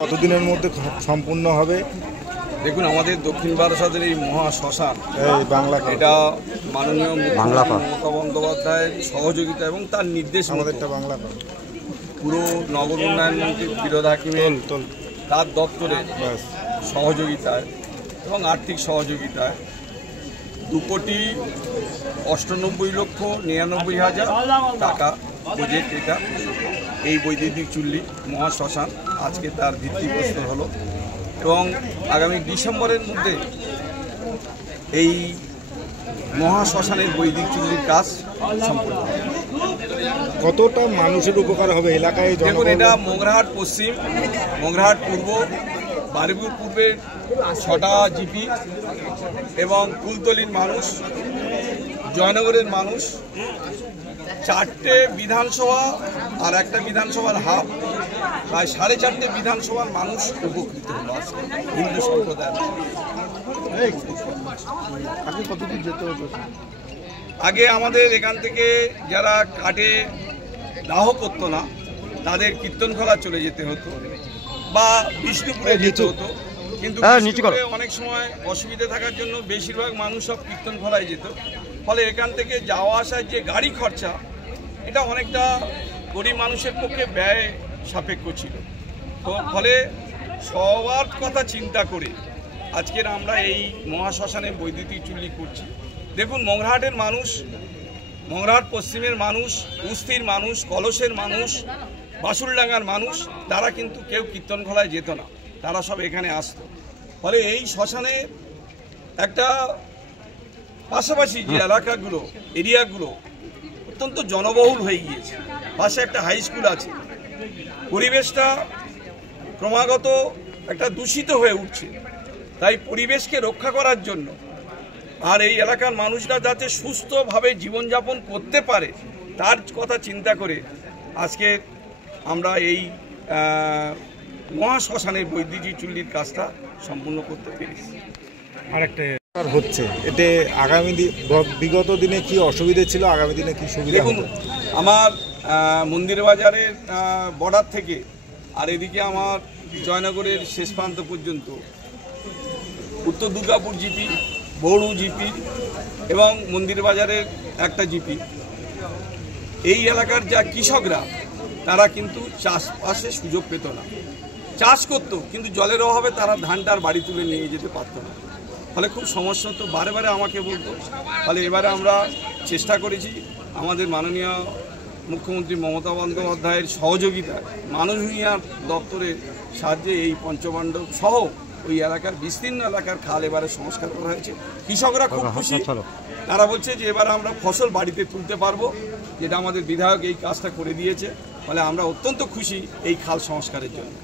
কতদিনের মধ্যে সম্পূর্ণ হবে? দেখুন, আমাদের দক্ষিণ বারাসাতের এই মহা শ্মশান বাংলা, এটা মাননীয় মুখ্যমন্ত্রী মমতা বন্দ্যোপাধ্যায়ের সহযোগিতা এবং তার নির্দেশ আমাদেরটা বাংলা পুরো নগর উন্নয়ন মন্ত্রী ফিরোজ হাকিমের তার দপ্তরের সহযোগিতায় এবং আর্থিক সহযোগিতায় 2,98,99,99,000 টাকা প্রজেক্ট এটা এই বৈদ্যুতিক চুল্লি মহাশ্মশান আজকে তার ভিত্তিপ্রস্তর হলো এবং আগামী ডিসেম্বরের মধ্যে এই মহাশ্মশানের বৈদ্যুতিক চুল্লির কাজ সম্পূর্ণ হবে। কতটা মানুষের উপকার হবে এলাকায়? দেখুন, এটা মোগরাহাট পশ্চিম, মোগরাহাট পূর্ব, বারুইপুর পূর্বের 6টা জিপি এবং কুলতলির মানুষ, জয়নগরের মানুষ, 4টে বিধানসভা আর একটা বিধানসভার হাফ, প্রায় 4.5 বিধানসভার মানুষ উপকৃত হলো আজকে হিন্দু সম্প্রদায়ের। আগে আমাদের এখান থেকে যারা কাঠে দাহ করতো না তাদের কীর্তনখোলা চলে যেতে হতো বা বিষ্ণুপুরে যেতে হতো, কিন্তু অনেক সময় অসুবিধা থাকার জন্য বেশিরভাগ মানুষ সব কীর্তনখোলায় যেত। ফলে এখান থেকে যাওয়া আসার যে গাড়ি খরচা, এটা অনেকটা গরিব মানুষের পক্ষে ব্যয় সাপেক্ষ ছিল। তো ফলে সবার কথা চিন্তা করে আজকের আমরা এই মহাশ্মশানে বৈদ্যুতিক চুল্লি করছি। দেখুন, মোগরাহাটের মানুষ, মোগরাহাট পশ্চিমের মানুষ, কুস্তির মানুষ, কলসের মানুষ, বাসুলডাঙ্গার মানুষ, তারা কিন্তু কেউ কীর্তনখোলায় যেত না, তারা সব এখানে আসতো। ফলে এই শ্মশানে একটা পাশাপাশি যে এলাকাগুলো, এরিয়াগুলো অত্যন্ত জনবহুল হয়ে গিয়েছে, পাশে একটা হাই স্কুল আছে, পরিবেশটা ক্রমাগত একটা দূষিত হয়ে উঠছে। তাই পরিবেশকে রক্ষা করার জন্য আর এই এলাকার মানুষরা যাতে সুস্থভাবে জীবনযাপন করতে পারে তার কথা চিন্তা করে আজকে আমরা এই মহাশ্মশানের বৈদ্যুতিক চুল্লির কাজটা সম্পূর্ণ করতে পেরেছি। আরেকটা হচ্ছে, এতে আগামী বিগত দিনে কি অসুবিধা ছিল, আগামী দিনে কি সুবিধা? দেখুন, আমার মন্দির বাজারের বর্ডার থেকে আর এদিকে আমার জয়নগরের শেষ প্রান্ত পর্যন্ত উত্তর দুর্গাপুর জিপি, বড়ু জিপি এবং মন্দির বাজারের একটা জিপি, এই এলাকার যা কৃষকরা তারা কিন্তু চাষবাসে সুযোগ পেত না। চাষ করতো কিন্তু জলের অভাবে তারা ধানটার বাড়ি তুলে নিয়ে যেতে পারত না, ফলে খুব সমস্যা হতো, বারে বারে আমাকে বলতো। ফলে এবারে আমরা চেষ্টা করেছি আমাদের মাননীয় মুখ্যমন্ত্রী মমতা বন্দ্যোপাধ্যায়ের সহযোগিতায় মানুষ উন্নয়ন দপ্তরের সাহায্যে এই পঞ্চপাণ্ডব সহ ওই এলাকার বিস্তীর্ণ এলাকার খাল এবারে সংস্কার করা হয়েছে। কৃষকরা খুব খুশি, তারা বলছে যে এবারে আমরা ফসল বাড়িতে তুলতে পারবো, যেটা আমাদের বিধায়ক এই কাজটা করে দিয়েছে। ফলে আমরা অত্যন্ত খুশি এই খাল সংস্কারের জন্য।